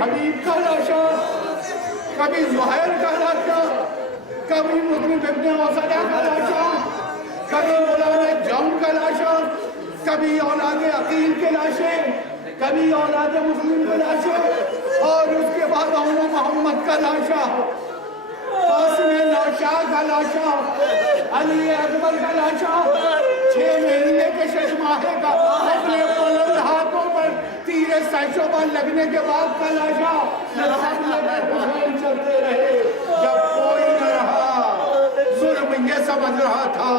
حبیب کا لاشا، کبھی زہیر کا لاشا، کبھی مسلم ابن وسلہ کا لاشا، کبھی مولانا جم کا لاشا، کبھی اولاد عقیل کے لاشیں، کبھی اولاد مسلم کے لاشیں، اور اس کے بعد عمر محمد کا لاشا، قاسم لاشا کا لاشا، علی اکبر کا لاشا، 6 مہینے کے 6 ماہے کا اپنے بلند ہاتھوں پر تیر سینچوں پر لگنے کے بعد کا لاشا، حسین چلتے رہے جب کوئی نہ رہا، ظلم یہ سمجھ رہا تھا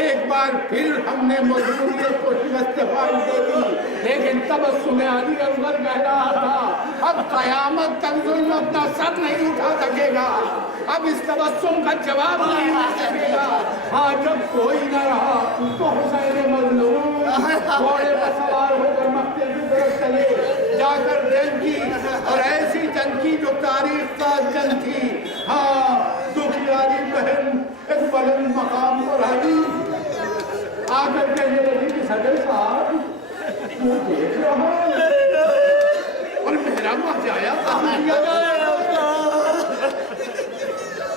ایک بار پھر ہم نے مظلومیت کو شکست پائی دے دی، لیکن تبسم علی اکبر کہہ رہا تھا اب قیامت تک ظلم اپنا سر نہیں اٹھا سکے گا، اب اس تبسم کا جواب نہیں آ سکے گا۔ ہاں جب کوئی نہ رہا تو حسین مظلوم گھوڑے پر سوار ہو کر مکے کی طرف چلے، جا کر جنگ کی، اور ایسی جنگ کی جو تاریخ کا جنگ تھی۔ ہاں دکھیاری بہن ایک بلند مقام پر آئی، آ کر کہنے لگی کہ صدر صاحب تو دیکھ رہا ہے اور میرا مہجایا کہاں دیا گیا؟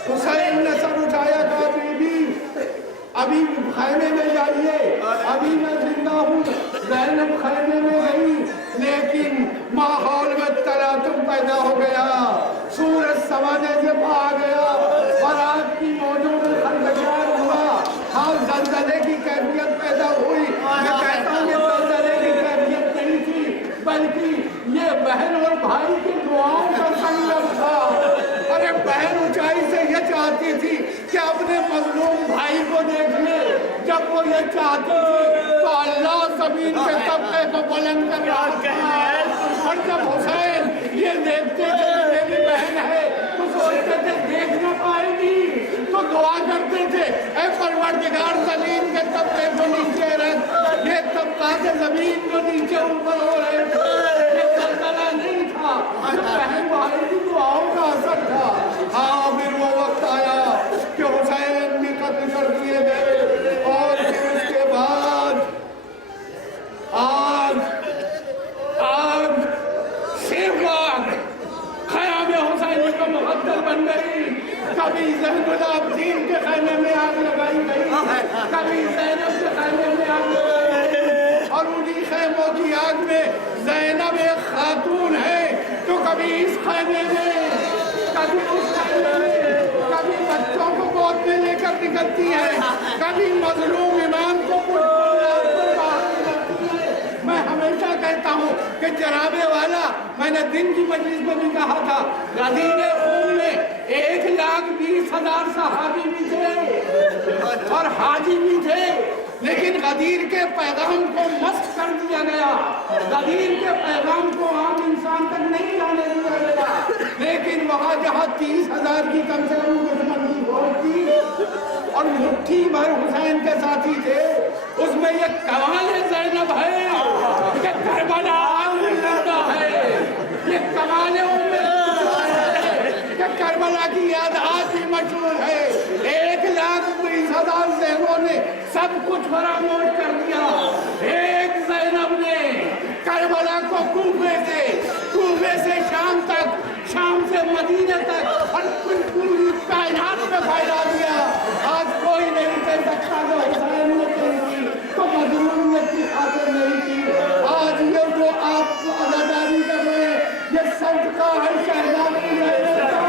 حسین نے سر اٹھایا کہا بی بی ابھی خیمے میں جائیے، ابھی میں زندہ ہوں۔ زینب خیمے میں گئی، لیکن ماحول میں تلاطم پیدا ہو گیا، سورج سمانے سے آ گیا، برات کی موجوں میں خلفشار ہوا، ہاں زلزلے کی کیفیت پیدا ہوئی۔ میں کہتا ہوں یہ زلزلے کی کیفیت نہیں تھی، بلکہ یہ بہن اور بھائی کی دعاؤں کا سنگم تھا۔ ارے بہن اونچائی سے یہ چاہتی تھی کہ اپنے مظلوم بھائی کو دیکھ لے، جب وہ یہ چاہتی تھی تو اللہ زمین کے طبقے کو بلند کر رہا تھا، اور جب حسین یہ دیکھتے تھے کہ میری بہن ہے تو سوچتے تھے دیکھ نہ پائے گی، تو دعا کرتے تھے اے پروردگار زمین کے طبقے کو نیچے رکھ۔ یہ طبقات زمین کو نیچے اوپر ہو رہے تھے، یہ زلزلہ نہیں تھا، یہ بہن بھائی کی دعاؤں کا اثر تھا۔ ہاں پھر وہ وقت آیا کہ حسین بھی قتل کر دیے گئے، اور پھر اس کے بعد آگ صرف آگ خیام حسینی کا مقدر بن گئی۔ کبھی زین العابدین کے خیمے میں آگ لگائی گئی، کبھی زینب کے خیمے میں آگ لگائی گئی، اور انہی خیموں کی آگ میں زینب ایک خاتون ہے تو کبھی اس خیمے میں، کبھی اس خیمے میں، کبھی بچوں کو گود میں لے کر نکلتی ہے، کبھی مظلوم امام کو میں ہمیشہ کہتا ہوں کہ جناب والا، میں نے دن کی مجلس میں بھی کہا تھا، غدیر خون میں 1,20,000 صحابی بھی تھے اور حاجی بھی تھے، لیکن غدیر کے پیغام کو مسخ کر دیا گیا، غدیر کے پیغام کو عام انسان تک نہیں جانے دیا گیا، لیکن وہاں جہاں 30,000 کی کم سے کم دشمن کی فوج تھی اور مٹھی بھر حسین کے ساتھی تھے، اس میں یہ کمال زینب ہے کہ کربلا آگ زندہ ہے، یہ کمال ہے کہ کربلا کی یاد آج بھی مشہور ہے۔ 1,20,000 ذہنوں نے سب کچھ فراموش کر دیا، ایک زینب نے کربلا کو کوفے سے شام تک، شام سے مدینہ تک اور پوری کائنات میں پھیلا دیا۔ آج کوئی نہیں کہہ سکتا کہ حسین نے کی تو مظلومیت کی خاطر نہیں کی۔ آج یہ جو آپ کو عزاداری کر رہے ہیں، یہ صدقہ ہے شہزادی زینب کا،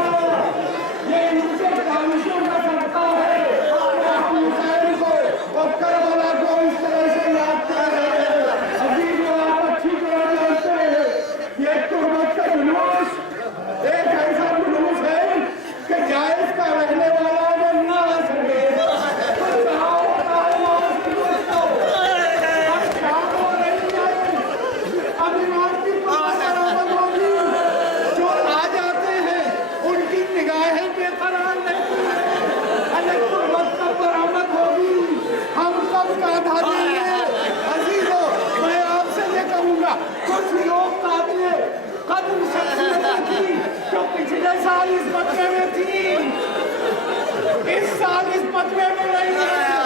یہ ان کے کاوشوں کا صدقہ ہے کہ ہم حسین کو اور کربلا کو اس طرح سے یاد کر رہے ہیں۔ عزیز و آپ اچھی طرح جانتے ہیں یہ تہمت کا جلوس ایک ایسا جلوس ہے کہ جائز کا رہنے والا اگر نہ آ سکے تو چاہو اب امام کی برآمد ہوگی، جو آ جاتے ہیں ان کی نگاہیں بے قرار رہتی ہیں، اگر تہمت کا برآمد ہوگی ہم سب کا دھا دیں گے۔ عزیزو میں آپ سے یہ کہوں گا، کچھ لوگ قابل قدر شخصیتیں تھی جو پچھلے سال اس مطلب میں تھی، اس سال اس مطلب میں نہیں ہے۔